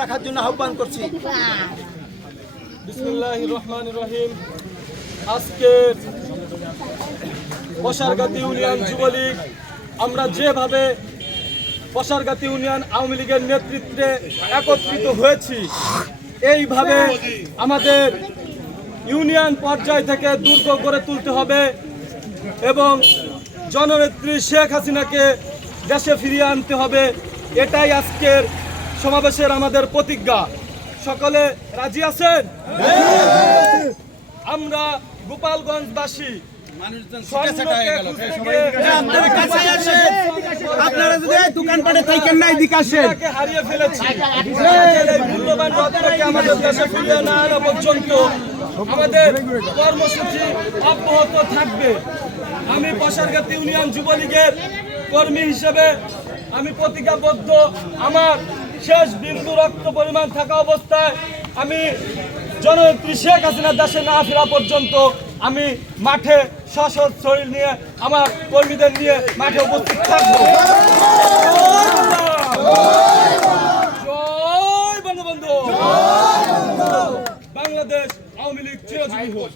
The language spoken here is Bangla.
রাখার জন্য আহ্বান করছি। বিসমিল্লাহির রহমানির রহিম। আজকে বসারগাতি ইউনিয়ন যুবলীগ আমরা যেভাবে বসারগাতি ইউনিয়ন আওয়ামী লীগের নেতৃত্বে একত্রিত হয়েছি, এইভাবে আমাদের ইউনিয়ন পর্যায় থেকে দুর্গ গড়ে তুলতে হবে এবং জননেত্রী শেখ হাসিনাকে দেশে ফিরিয়ে আনতে হবে। এটাই আজকের সমাবেশের আমাদের প্রতিজ্ঞা। সকলে রাজি আছেন? আমরা গোপালগঞ্জবাসী আপনারা যদি দোকানপাটে থাকেন না, এদিকে আসেন। হারিয়ে ফেলেছি। মূল্যবান রত্নকে আমাদের দেশে ফিরিয়ে না আনা পর্যন্ত আমাদের কর্মসূচি অব্যাহত থাকবে। আমি বসারগাতি ইউনিয়ন যুবলীগের কর্মী হিসেবে আমি প্রতিজ্ঞাবদ্ধ। আমার শেষ বিন্দু রক্ত পরিমাণ থাকা অবস্থায় আমি জননেত্রী শেখ হাসিনা দেশে না ফেরা পর্যন্ত আমি মাঠে সশস্ত্র শরীর নিয়ে আমার কর্মীদের নিয়ে মাঠে উপস্থিত থাকবো। জয় বঙ্গবন্ধু। বাংলাদেশ আওয়ামী লীগ চিরজীবী হোক।